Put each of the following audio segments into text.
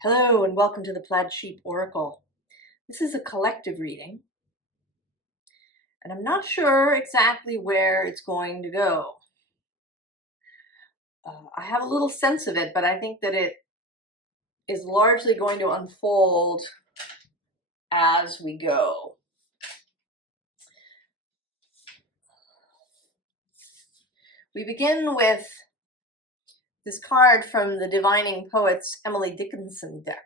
Hello and welcome to the Plaid Sheep Oracle. This is a collective reading, and I'm not sure exactly where it's going to go. I have a little sense of it, but I think that it is largely going to unfold as we go. We begin with this card from the Divining Poets Emily Dickinson deck.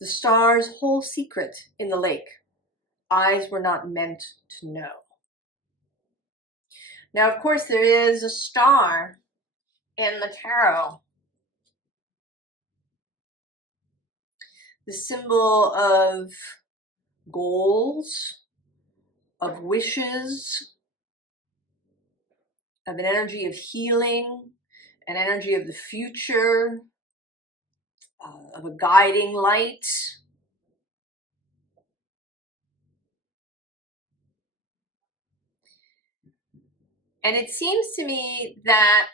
The star's whole secret in the lake, eyes were not meant to know. Now, of course, there is a star in the tarot. The symbol of goals, of wishes, of an energy of healing, an energy of the future, of a guiding light. And it seems to me that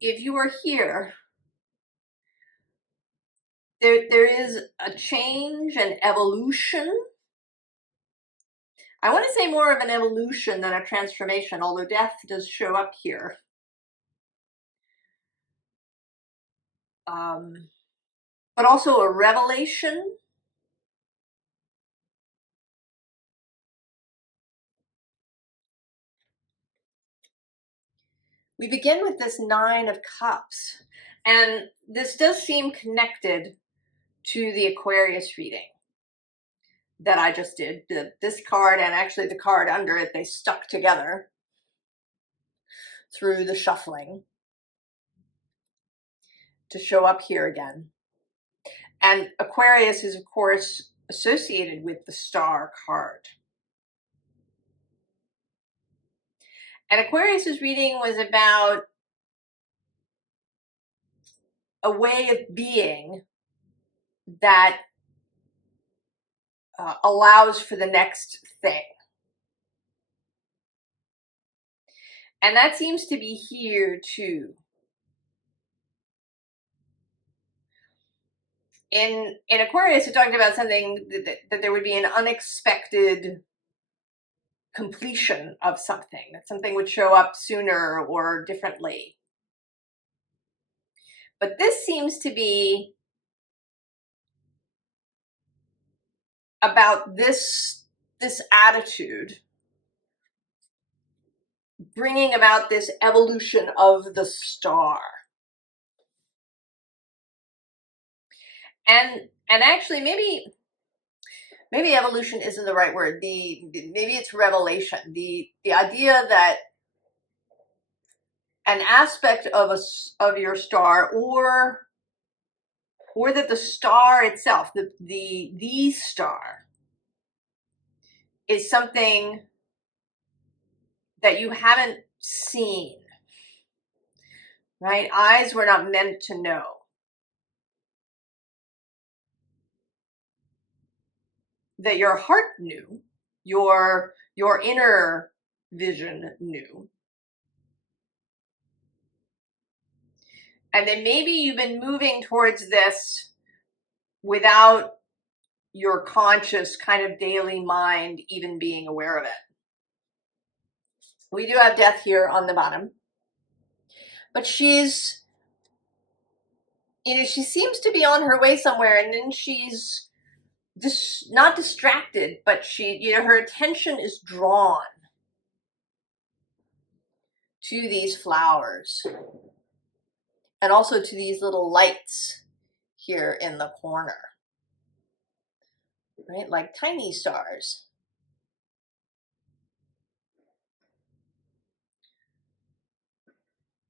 if you are here, there is a change, an evolution. I want to say more of an evolution than a transformation, although death does show up here. But also a revelation. We begin with this Nine of Cups, and this does seem connected to the Aquarius reading that I just did. This card and actually the card under it, they stuck together through the shuffling to show up here again. And Aquarius is, of course, associated with the Star card. And Aquarius's reading was about a way of being that allows for the next thing. And that seems to be here too. In Aquarius, it talked about something that there would be an unexpected completion of something, that something would show up sooner or differently. But this seems to be about this attitude, bringing about this evolution of the star. And actually, maybe evolution isn't the right word. Maybe it's revelation. The idea that an aspect of your star, or that the star itself, the star, is something that you haven't seen, right? Eyes were not meant to know. That your heart knew, your inner vision knew. And then maybe you've been moving towards this without your conscious kind of daily mind even being aware of it. We do have death here on the bottom. But she's, she seems to be on her way somewhere, and then she's not distracted, but her attention is drawn to these flowers and also to these little lights here in the corner, right? Like tiny stars.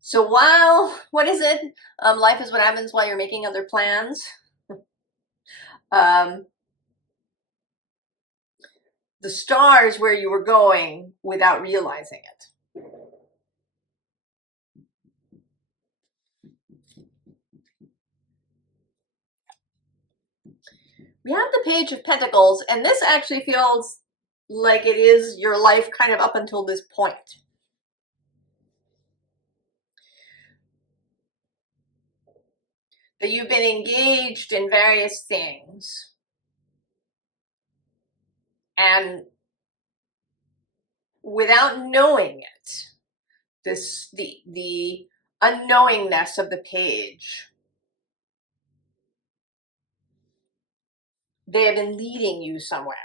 So what is it? Life is what happens while you're making other plans. The star is where you were going without realizing it. We have the Page of Pentacles, and this actually feels like it is your life kind of up until this point. but you've been engaged in various things, and without knowing it, the unknowingness of the page, they have been leading you somewhere.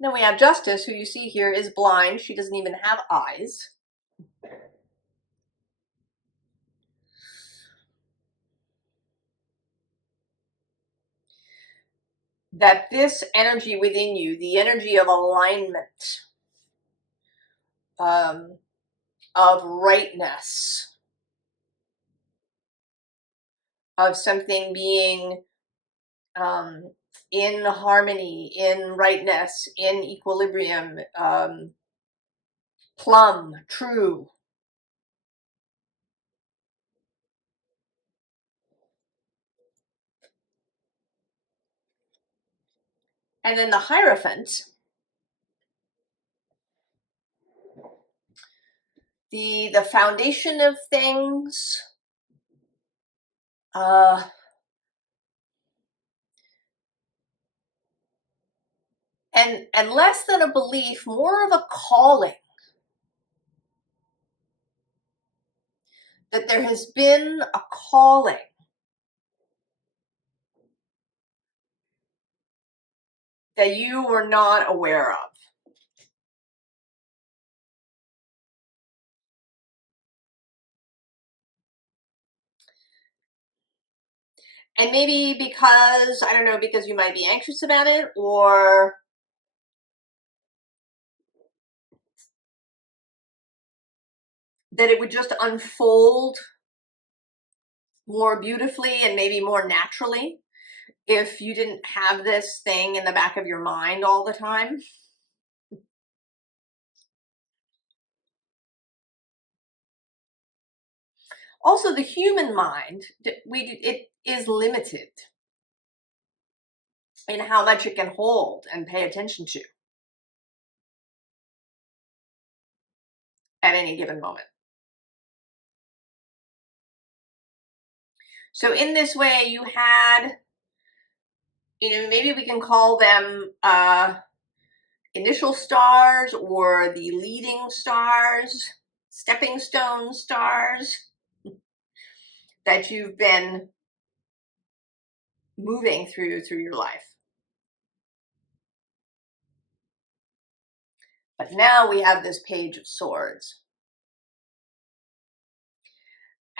Then we have Justice, who you see here is blind. She doesn't even have eyes. That this energy within you, the energy of alignment, of rightness, of something being in harmony, in rightness, in equilibrium, plumb, true. And then the Hierophant, the foundation of things, and less than a belief, more of a calling. That there has been a calling that you were not aware of. And maybe because, I don't know, because you might be anxious about it, or that it would just unfold more beautifully and maybe more naturally if you didn't have this thing in the back of your mind all the time. Also, the human mind, it is limited in how much it can hold and pay attention to at any given moment. So in this way, you had, maybe we can call them initial stars, or the leading stars, stepping stone stars, that you've been moving through your life. But now we have this Page of Swords.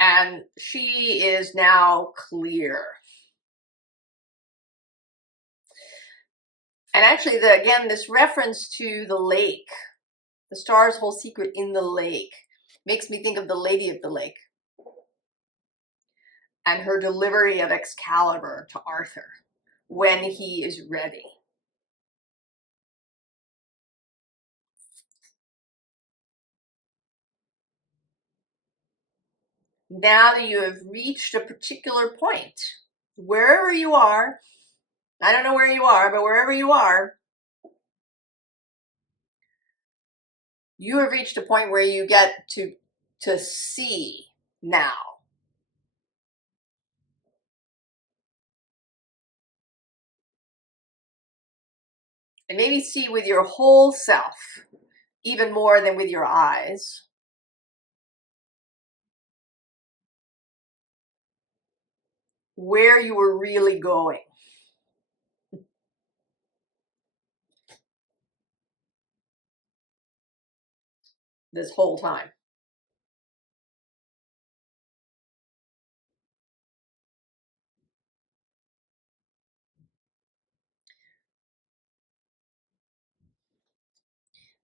And she is now clear. And actually, again, this reference to the lake, the star's whole secret in the lake, makes me think of the Lady of the Lake and her delivery of Excalibur to Arthur when he is ready. Now that you have reached a particular point, wherever you are, I don't know where you are, but wherever you are, you have reached a point where you get to see now. And maybe see with your whole self, even more than with your eyes. Where you were really going. This whole time.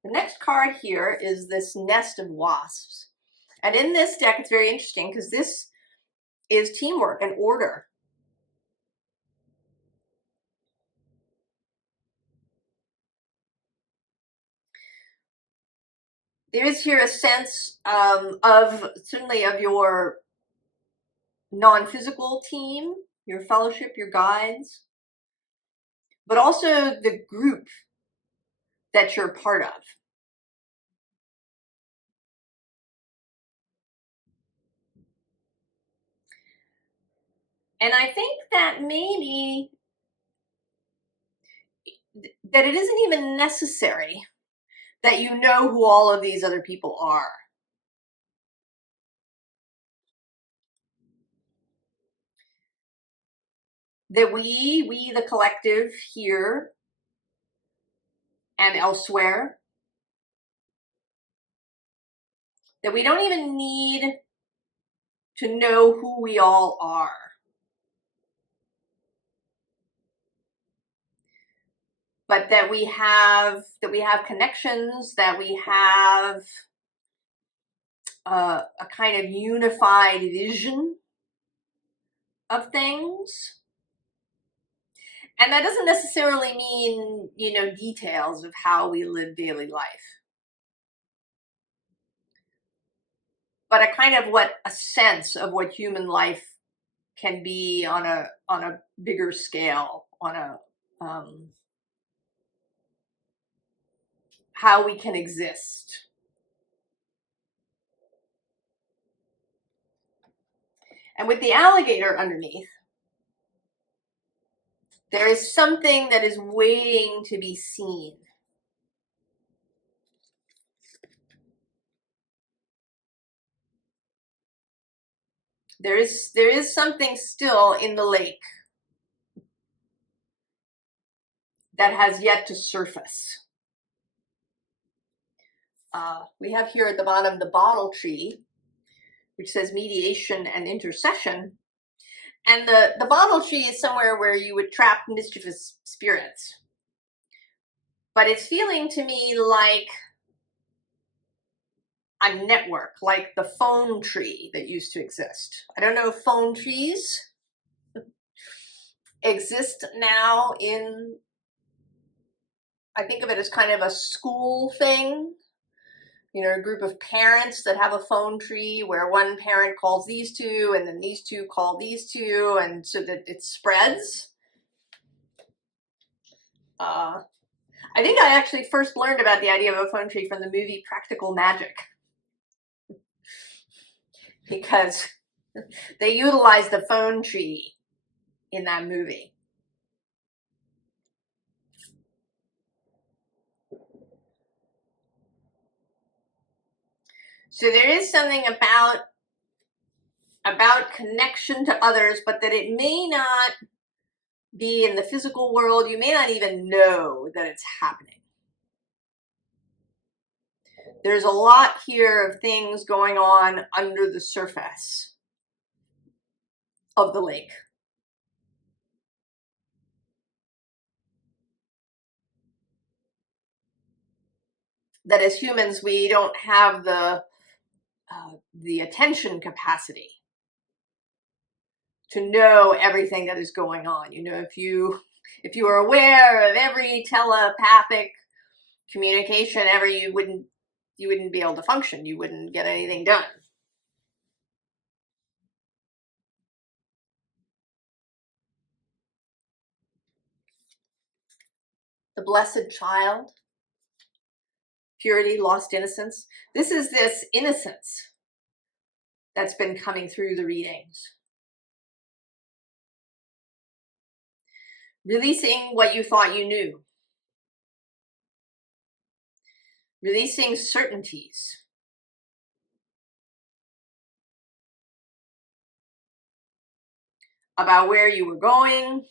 The next card here is this Nest of Wasps. And in this deck, it's very interesting because this is teamwork and order. There is here a sense of, certainly of your non-physical team, your fellowship, your guides, but also the group that you're part of. And I think that maybe that it isn't even necessary that you know who all of these other people are. That we the collective here and elsewhere, that we don't even need to know who we all are. But that we have connections, that we have a kind of unified vision of things. And that doesn't necessarily mean, details of how we live daily life. But a sense of what human life can be on a bigger scale, on a how we can exist. And with the alligator underneath, there is something that is waiting to be seen. There is something still in the lake that has yet to surface. We have here at the bottom the bottle tree, which says mediation and intercession. And the bottle tree is somewhere where you would trap mischievous spirits. But it's feeling to me like a network, like the phone tree that used to exist. I don't know if phone trees exist now I think of it as kind of a school thing. A group of parents that have a phone tree where one parent calls these two and then these two call these two, and so that it spreads. I think I actually first learned about the idea of a phone tree from the movie Practical Magic, because they utilized the phone tree in that movie. So there is something about connection to others, but that it may not be in the physical world. You may not even know that it's happening. There's a lot here of things going on under the surface of the lake. That as humans, we don't have the attention capacity to know everything that is going on. If you are aware of every telepathic communication ever, you wouldn't be able to function. You wouldn't get anything done. The blessed child, purity, lost innocence. This is this innocence that's been coming through the readings. Releasing what you thought you knew. Releasing certainties. About where you were going,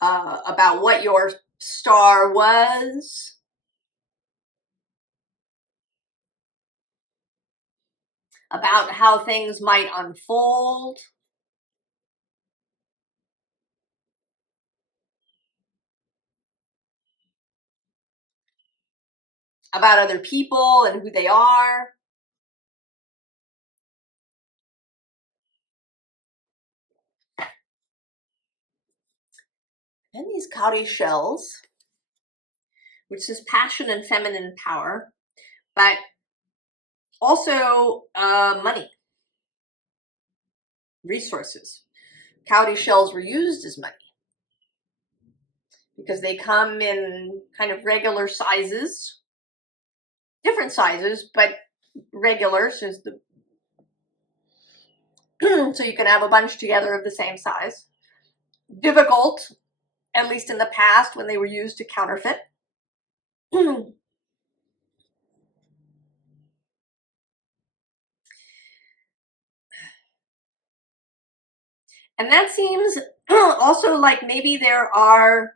about what your star was, about how things might unfold. About other people and who they are. And these cowrie shells, which says passion and feminine power, but also money, resources. Cowrie shells were used as money because they come in kind of regular sizes, different sizes, but regular. So So you can have a bunch together of the same size. Difficult, at least in the past when they were used to counterfeit. And that seems also like maybe there are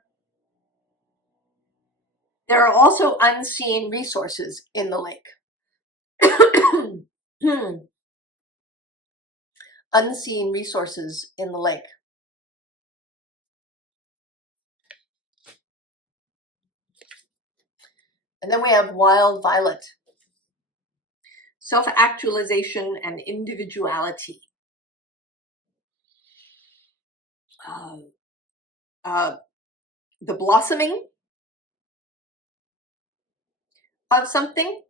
also unseen resources in the lake. Unseen resources in the lake. And then we have wild violet. Self-actualization and individuality. The blossoming of something.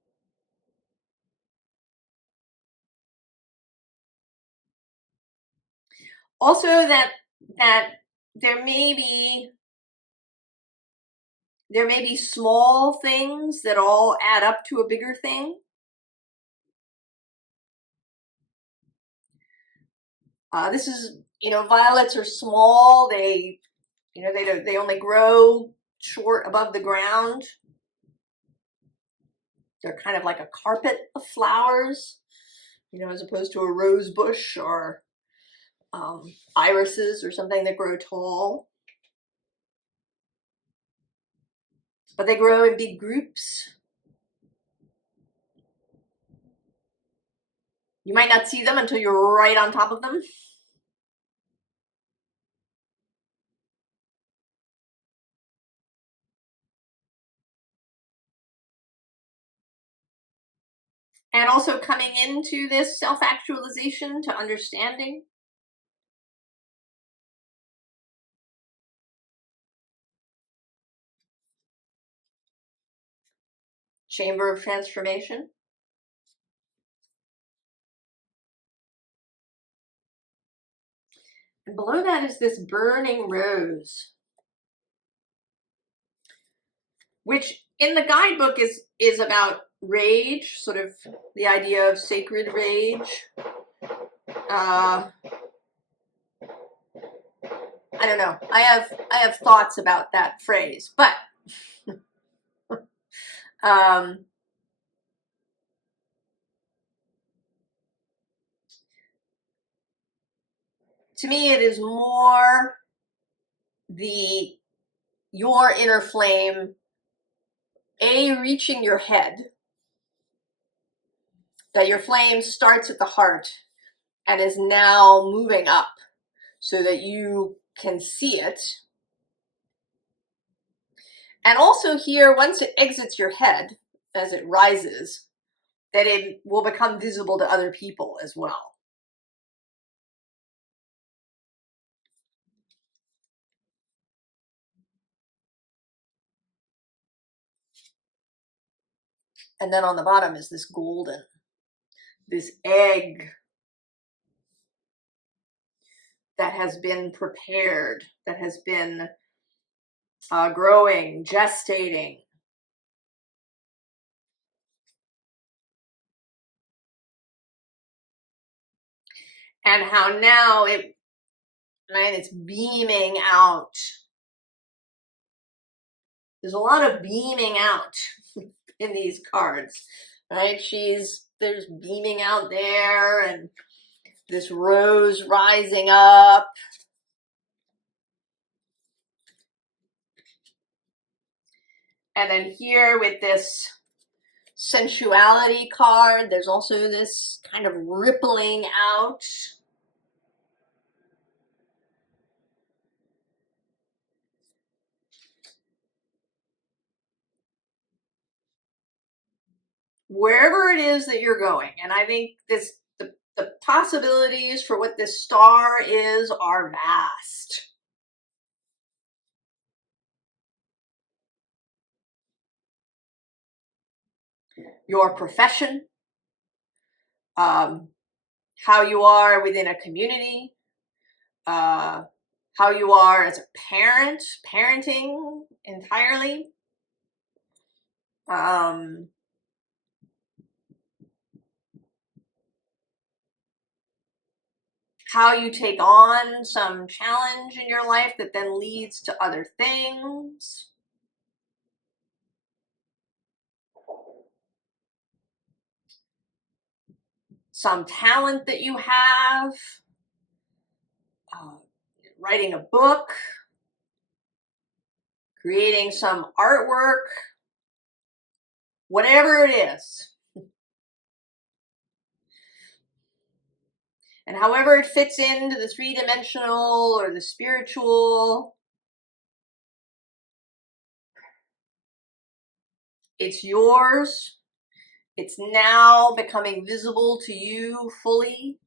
Also that there may be small things that all add up to a bigger thing. This is, violets are small. They, they only grow short above the ground. They're kind of like a carpet of flowers, as opposed to a rose bush or irises or something that grow tall. But they grow in big groups. You might not see them until you're right on top of them. And also coming into this self-actualization to understanding. Chamber of transformation. And below that is this burning rose, which in the guidebook is about rage, sort of the idea of sacred rage. I don't know. I have thoughts about that phrase, but to me, it is more your inner flame, reaching your head, that your flame starts at the heart and is now moving up so that you can see it. And also here, once it exits your head, as it rises, that it will become visible to other people as well. And then on the bottom is this golden, this egg that has been prepared, that has been growing, gestating. And how now it's beaming out. There's a lot of beaming out in these cards, right? There's beaming out there, and this rose rising up. And then here with this sensuality card, there's also this kind of rippling out. Wherever it is that you're going. And I think the possibilities for what this star is are vast. Your profession, how you are within a community, how you are as a parent, parenting entirely. how you take on some challenge in your life that then leads to other things. Some talent that you have, writing a book, creating some artwork, whatever it is. And however it fits into the three-dimensional or the spiritual, it's yours. It's now becoming visible to you fully.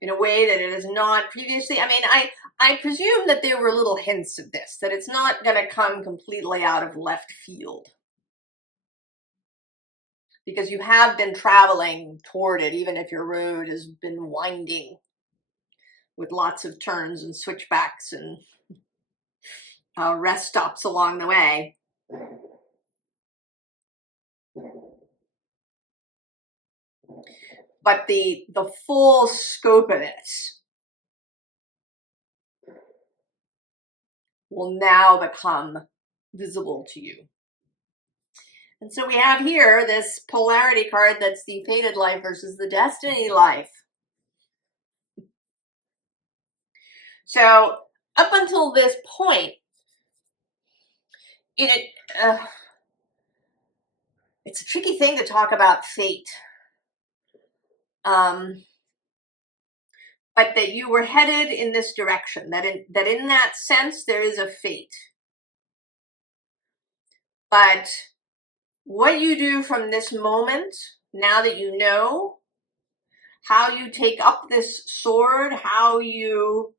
In a way that it is not previously. I mean, I presume that there were little hints of this, that it's not going to come completely out of left field. Because you have been traveling toward it, even if your road has been winding with lots of turns and switchbacks and rest stops along the way. But the full scope of it will now become visible to you. And so we have here this polarity card that's the fated life versus the destiny life. So up until this point, it's a tricky thing to talk about fate. But that you were headed in this direction, that in that sense there is a fate. But what you do from this moment, now that you know, how you take up this sword, how you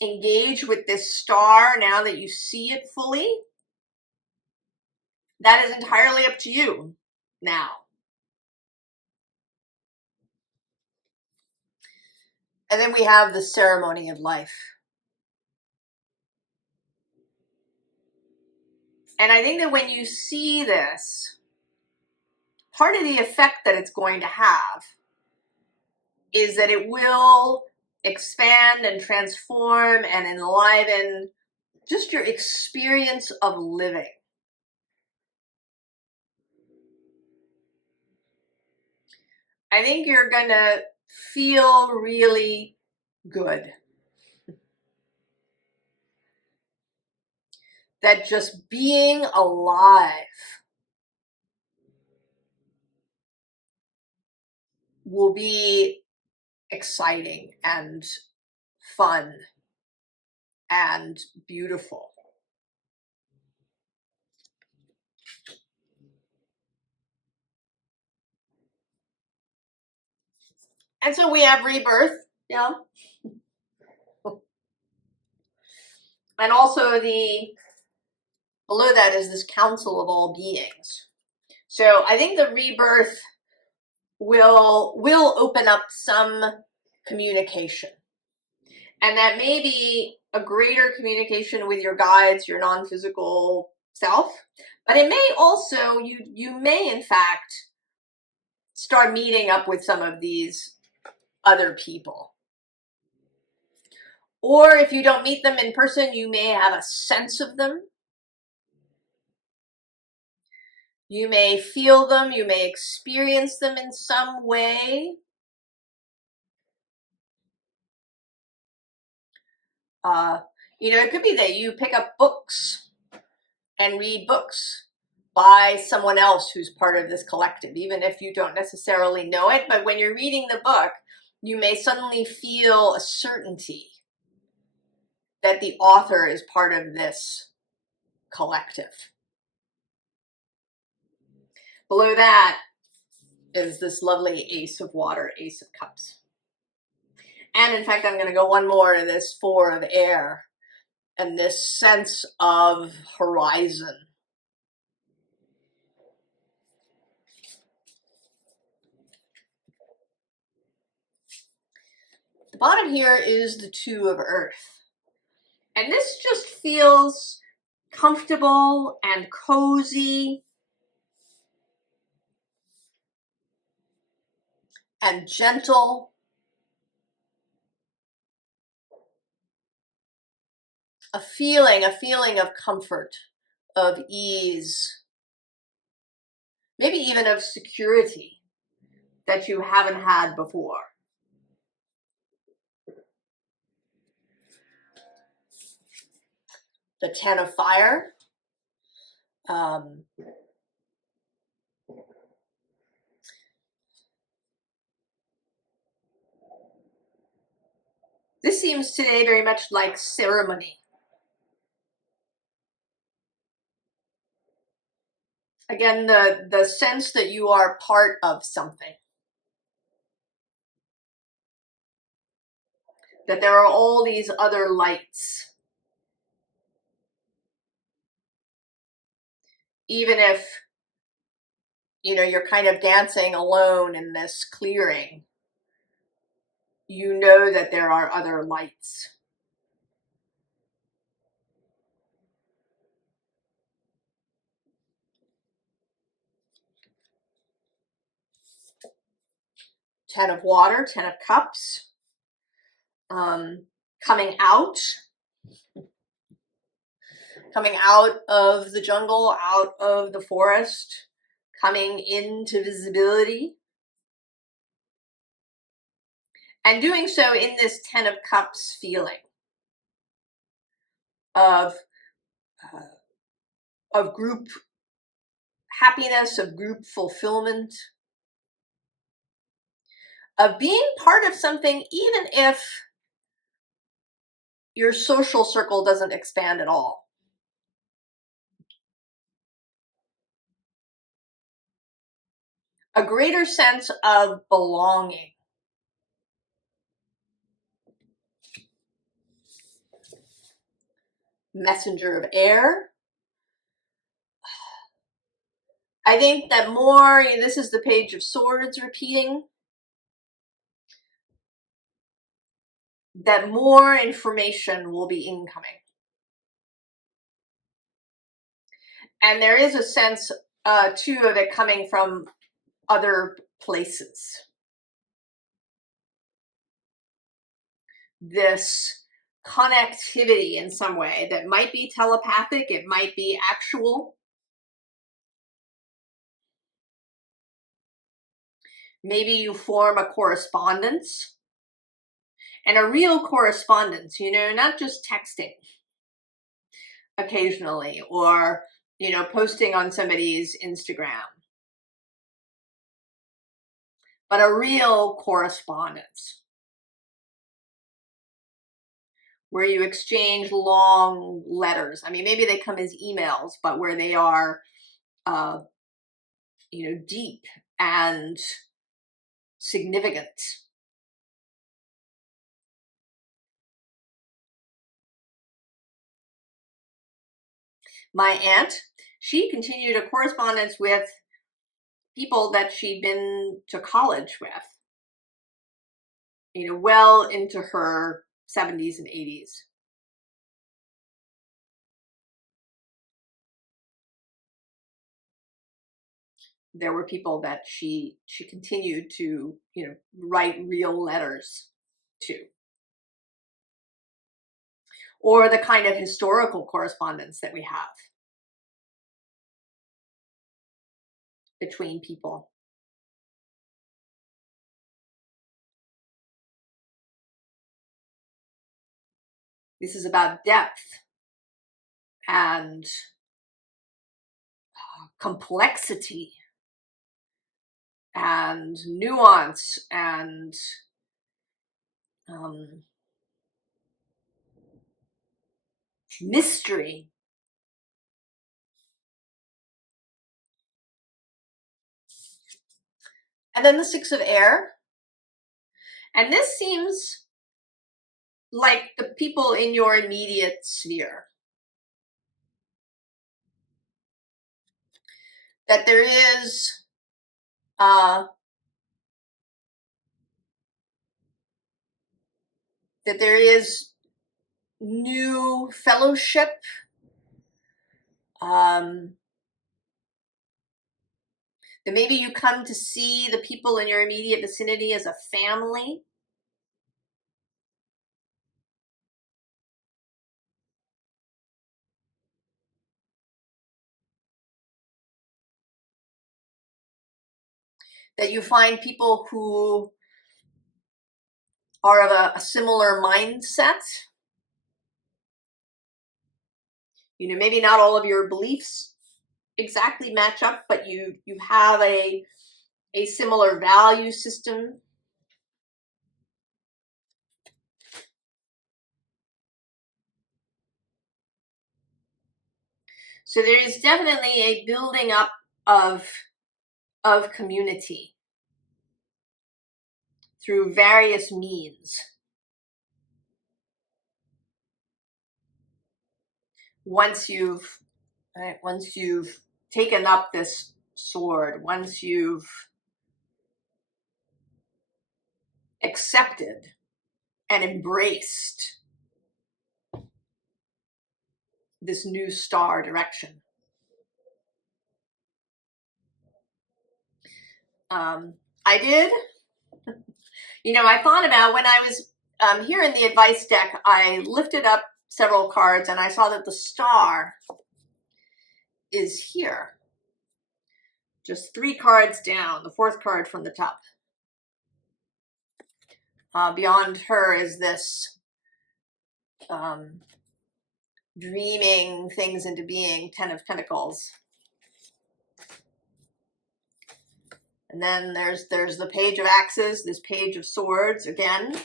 engage with this star now that you see it fully, that is entirely up to you now. And then we have the ceremony of life. And I think that when you see this, part of the effect that it's going to have is that it will expand and transform and enliven just your experience of living. I think you're going to feel really good. That just being alive will be exciting and fun and beautiful. And so we have rebirth, yeah. And also below that is this council of all beings. So I think the rebirth will open up some communication. And that may be a greater communication with your guides, your non-physical self. But it may also, you may in fact start meeting up with some of these other people. Or if you don't meet them in person, you may have a sense of them. You may feel them, you may experience them in some way. It could be that you pick up books and read books by someone else who's part of this collective, even if you don't necessarily know it. But when you're reading the book, you may suddenly feel a certainty that the author is part of this collective. Below that is this lovely Ace of Water, Ace of Cups. And in fact, I'm going to go one more to this Four of Air and this sense of horizon. The bottom here is the Two of Earth. And this just feels comfortable and cozy. and gentle. A feeling of comfort, of ease, maybe even of security that you haven't had before. The Ten of Fire. This seems today very much like ceremony. Again, the sense that you are part of something. That there are all these other lights. Even if, you know, you're kind of dancing alone in this clearing, you know that there are other lights. Ten of Water, Ten of Cups. Coming out of the jungle, out of the forest, coming into visibility. And doing so in this Ten of Cups feeling of group happiness, of group fulfillment, of being part of something, even if your social circle doesn't expand at all. A greater sense of belonging. Messenger of Air. I think that more, this is the Page of Swords repeating, that more information will be incoming. And there is a sense, too, of it coming from other places. This connectivity in some way that might be telepathic, it might be actual. Maybe you form a correspondence, and a real correspondence, not just texting occasionally or, posting on somebody's Instagram, but a real correspondence where you exchange long letters. I mean, maybe they come as emails, but where they are, deep and significant. My aunt, she continued a correspondence with people that she'd been to college with, well into her 70s and 80s. There were people that she continued to, write real letters to. Or the kind of historical correspondence that we have between people. This is about depth and complexity and nuance and mystery. And then the Six of Air. And this seems like the people in your immediate sphere. That there is new fellowship, That maybe you come to see the people in your immediate vicinity as a family. That you find people who are of a similar mindset. You know, maybe not all of your beliefs exactly match up, but you have a similar value system. So there is definitely a building up of community through various means. Once you've taken up this sword, once you've accepted and embraced this new star direction. I did, you know, I thought about when I was here in the advice deck, I lifted up several cards and I saw that the star is here. Just 3 cards down, the 4th card from the top. Beyond her is this dreaming things into being, 10 of Pentacles. And then there's the Page of Axes, this Page of Swords again.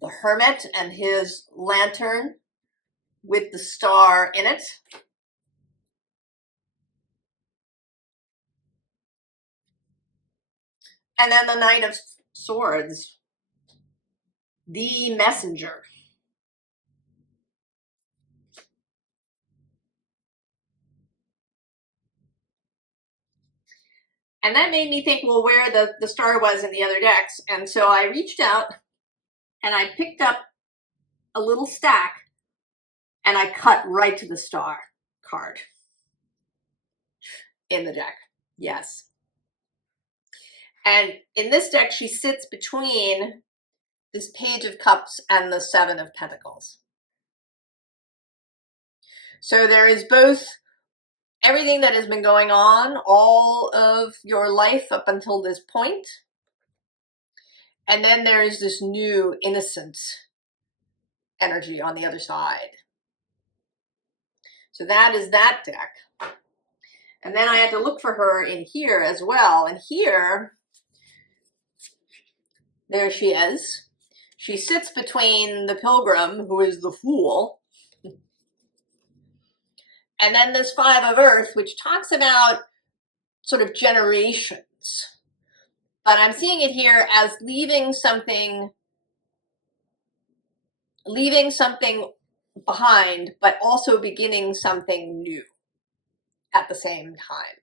The Hermit and his lantern with the star in it. And then the Knight of Swords, the messenger. And that made me think, well, where the star was in the other decks. And so I reached out and I picked up a little stack and I cut right to the star card in the deck. Yes. And in this deck, she sits between this Page of Cups and the 7 of Pentacles. So there is both everything that has been going on, all of your life up until this point. And then there is this new innocent energy on the other side. So that is that deck. And then I had to look for her in here as well. And here, there she is. She sits between the Pilgrim, who is the Fool, and then this 5 of Earth, which talks about sort of generations. But I'm seeing it here as leaving something behind, but also beginning something new at the same time.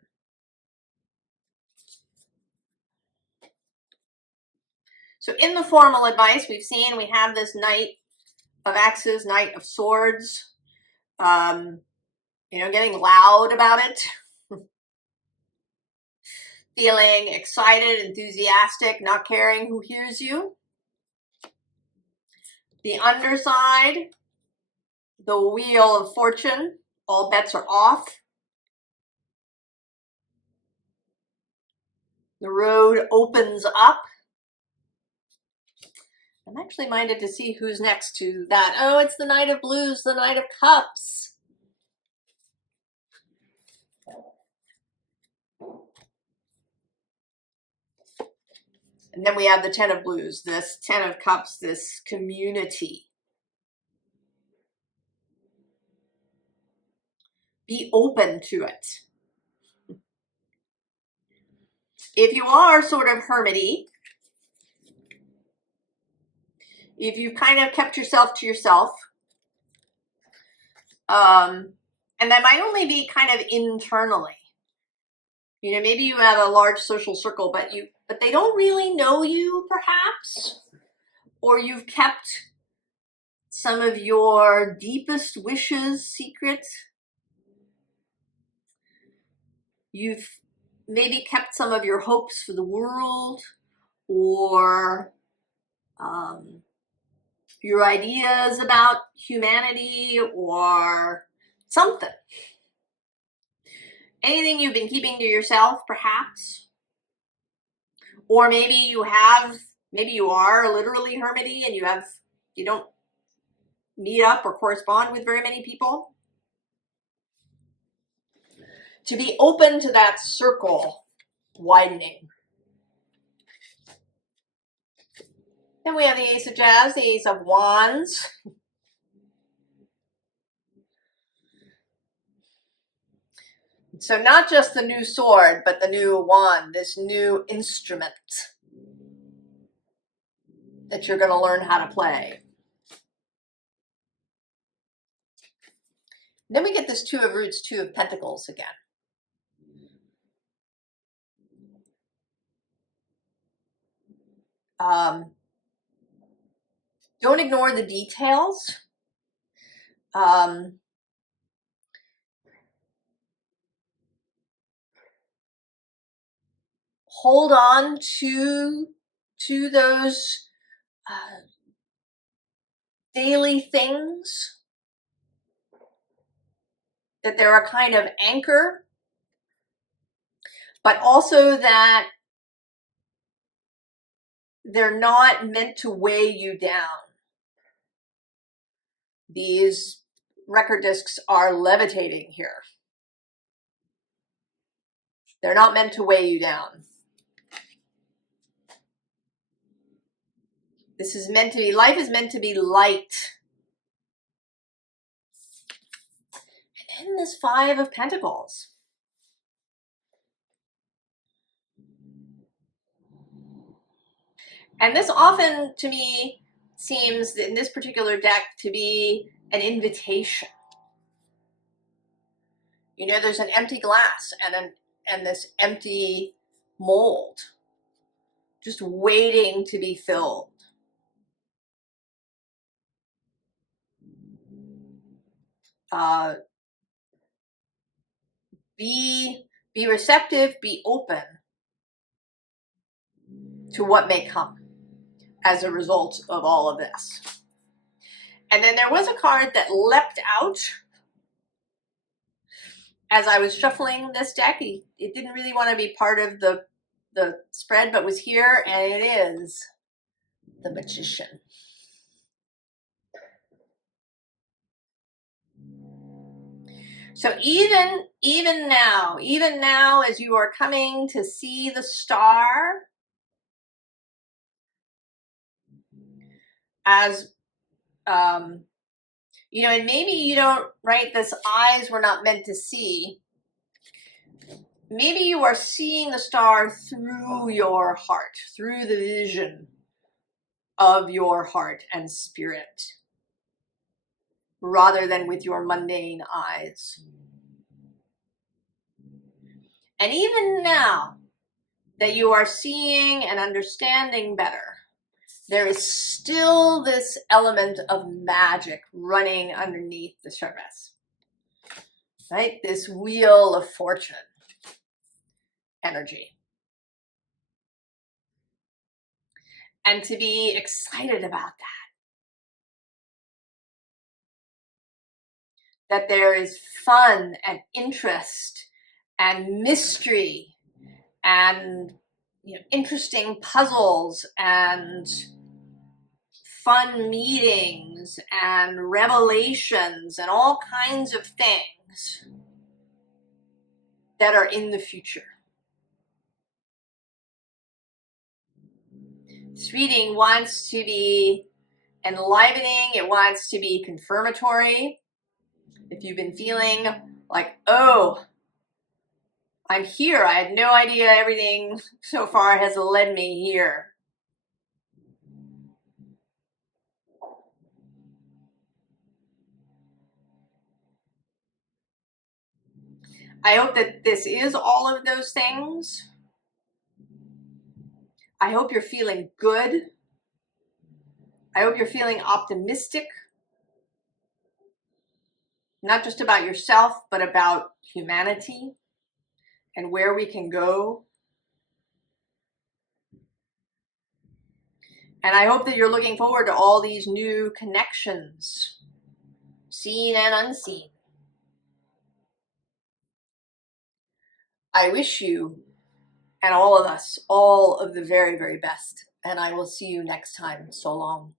So in the formal advice, we've seen we have this Knight of Axes, Knight of Swords, you know, getting loud about it, feeling excited, enthusiastic, not caring who hears you. The underside, the Wheel of Fortune, all bets are off. The road opens up. I'm actually minded to see who's next to that. Oh, it's the Knight of Blues, the Knight of Cups. And then we have the 10 of Blues, this 10 of Cups, this community. Be open to it. If you are sort of hermity, if you've kind of kept yourself to yourself, and that might only be kind of internally. You know, maybe you have a large social circle, but they don't really know you, perhaps, or you've kept some of your deepest wishes secret. you've maybe kept some of your hopes for the world, or your ideas about humanity, or something. Anything you've been keeping to yourself, perhaps. Or maybe you are literally hermity and you don't meet up or correspond with very many people. To be open to that circle widening. Then we have the Ace of Jazz, the Ace of Wands. So not just the new sword, but the new wand, this new instrument that you're going to learn how to play. Then we get this Two of Roots, Two of Pentacles again. Don't ignore the details. Hold on to those daily things, that they're a kind of anchor, but also that they're not meant to weigh you down. These record discs are levitating here. They're not meant to weigh you down. This is meant to be, life is meant to be light. And then this Five of Pentacles. And this often, to me, seems, in this particular deck, to be an invitation. You know, there's an empty glass and this empty mold just waiting to be filled. Be receptive, be open to what may come as a result of all of this. And then there was a card that leapt out as I was shuffling this deck. It didn't really want to be part of the spread, but was here, and it is the Magician. So even now, as you are coming to see the star, as you know, and maybe you don't, right, this eyes were not meant to see. Maybe you are seeing the star through your heart, through the vision of your heart and spirit, rather than with your mundane eyes. And even now that you are seeing and understanding better, there is still this element of magic running underneath the surface, right? This wheel of fortune energy. And to be excited about that there is fun and interest and mystery and, you know, interesting puzzles and fun meetings and revelations and all kinds of things that are in the future. This reading wants to be enlivening. It wants to be confirmatory. If you've been feeling like, oh, I'm here, I had no idea everything so far has led me here. I hope that this is all of those things. I hope you're feeling good. I hope you're feeling optimistic. Not just about yourself, but about humanity and where we can go. And I hope that you're looking forward to all these new connections, seen and unseen. I wish you and all of us all of the very, very best. And I will see you next time. So long.